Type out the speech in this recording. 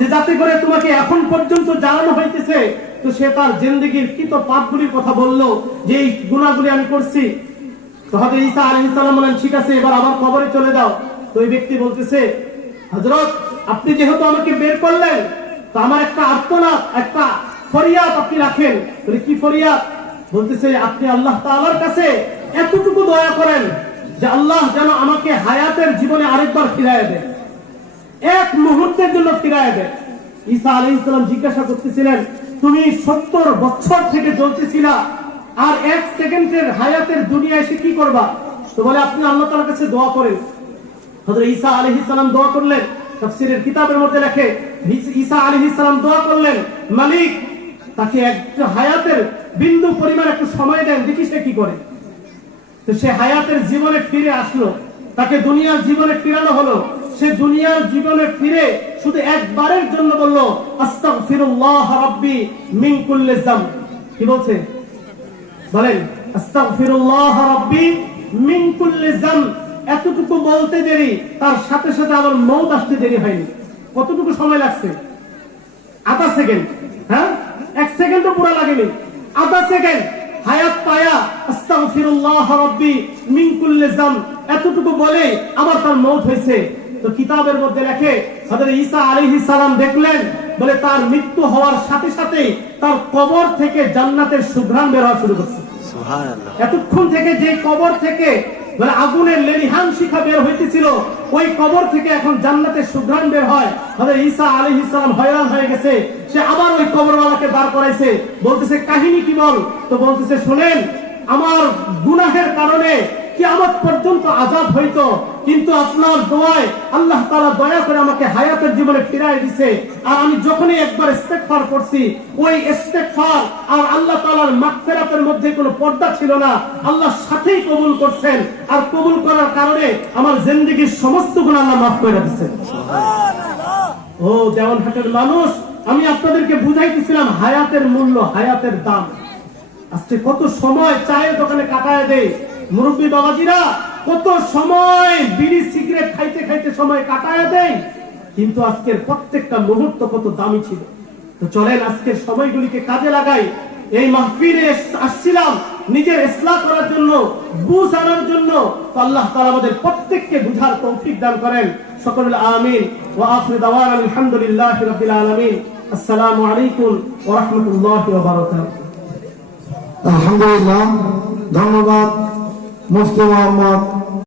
যে যাতে করে তোমাকে এখন পর্যন্ত জানানো হইতেছে, তো সে তার জিন্দেগীর কৃত পাপগুলির কথা বললো যে এই গুনাহগুলি আমি করছি। তো হযরত ঈসা আলাইহিস সালাম বলেন, ঠিক আছে এবার আমার কবরে চলে যাও। তো ওই ব্যক্তি বলতেছে, হযরত আপনি যেহেতু আমাকে বের করলেন, তো আমার একটা আর্তনাদ, একটা ফরিয়াদ আপনি রাখেন। বলে কি ফরিয়াদ? বলতেছে, আপনি আল্লাহ তাআলার কাছে এতটুকু দয়া করেন যে আল্লাহ যেন আমাকে হায়াতের জীবনে আরেকবার ফিরায় দেয়, এক মুহূর্তের জন্য ফিরায় দেয়। ঈসা আলাইহিস সালাম জিজ্ঞাসা করতেছিলেন, তুমি 70 বছর থেকে জ্বলতেছিলা, আর 1 সেকেন্ডের হায়াতের দুনিয়া এসে কি করবা? তো বলে, আপনি আল্লাহ তাআলার কাছে দোয়া করেন। হযরত ঈসা আলাইহিস সালাম দোয়া করলেন। তাফসীরের কিতাবের মধ্যে লেখে, ঈসা আলাইহিস সালাম দোয়া করলেন, মালিক তাকে একটা হায়াতের বিন্দু পরিমাণ একটু সময় দেন, দেখি সে কি করে। তো সে হায়াতের জীবনে ফিরে আসলো, তাকে দুনিয়ার জীবনে ফিরানো হলো। সে দুনিয়ার জীবনে ফিরে শুধু একবারের জন্য বলল, আস্তাগফিরুল্লাহ রাব্বি মিন কুল্লি যামব। কি বলছে? বলেন, আস্তাগফিরুল্লাহ রাব্বি মিন কুল্লি যামব। এতটুকু বলতে দেরি, তার সাথে সাথে আবার মওত আসতে দেরি হয়নি। কতটুকু সময় লাগছে? আধা সেকেন্ড। হ্যাঁ, 1 সেকেন্ডও পুরো লাগেনি, আধা সেকেন্ড হায়াত পায়া আস্তাগফিরুল্লাহ রাব্বি মিন কুল্লি যামব এতটুকু বলে আবার তার মওত হয়েছে। তো কিতাবের মধ্যে লেখে, হযরত ঈসা আলাইহিস সালাম দেখলেন, বলে তার মৃত্যু হওয়ার সাথে সাথে তার কবর থেকে জান্নাতের সুঘ্রাণ বের হওয়া শুরু করছে। সুবহানাল্লাহ। এতক্ষণ থেকে যে কবর থেকে বলে আগুনের লেলিহান শিখা বের হইতেছিল, ওই কবর থেকে এখন জান্নাতের সুঘ্রাণ বের হয়। হযরত ঈসা আলাইহিস সালাম হয়রান হয়ে গেছে। সে আবার ওই কবরওয়ালাকে দাঁড় করাইছে, বলতেছে, কাহিনী কি বল? তো বলতেছে, শুনেন, আমার গুনাহের কারণে কিয়ামত পর্যন্ত আযাব হইতো, কিন্তু আপনার দোয়ায় আল্লাহ তাআলা দয়া করে আমাকে হায়াতের জীবনে ফিরায় দিয়েছে। আর আমি যখনই একবার ইস্তেগফার করছি, ওই ইস্তেগফার আর আল্লাহ তাআলার মাগফিরাতের মধ্যে কোনো পর্দা ছিল না, আল্লাহ সাথেই কবুল করছেন। আর কবুল করার কারণে আমার জিন্দেগীর সমস্ত গুনাহ আল্লাহ মাফ করে দিয়েছেন। সুবহানাল্লাহ। ও দেওয়ানহাটের মানুষ, আমি আপনাদেরকে বুঝাইতেছিলাম হায়াতের মূল্য, হায়াতের দাম। আজকে কত সময় চায়ের দোকানে কাটায় দেয় মুরব্বী বাবাজিরা, কত সময় বিড়ি সিগারেট খাইতে খাইতে সময় কাটায় দেয়, কিন্তু আজকের প্রত্যেকটা মুহূর্ত কত দামি ছিল। তো চলেন আজকের সময়গুলিকে কাজে লাগাই। এই মাহফিলে আসছিলাম নিজের ইসলাহ করার জন্য, বুঝ আনার জন্য। তো আল্লাহ তাআলা আমাদের প্রত্যেককে বুঝার তৌফিক দান করেন। সকলে আমিন। ওয়া আখিরু দাওয়ানা আলহামদুলিল্লাহি রাব্বিল আলামিন। আসসালামু আলাইকুম ওয়া রাহমাতুল্লাহি ওয়া বারাকাতুহু। আলহামদুলিল্লাহ, ধন্যবাদ মুফতি মোহাম্মদ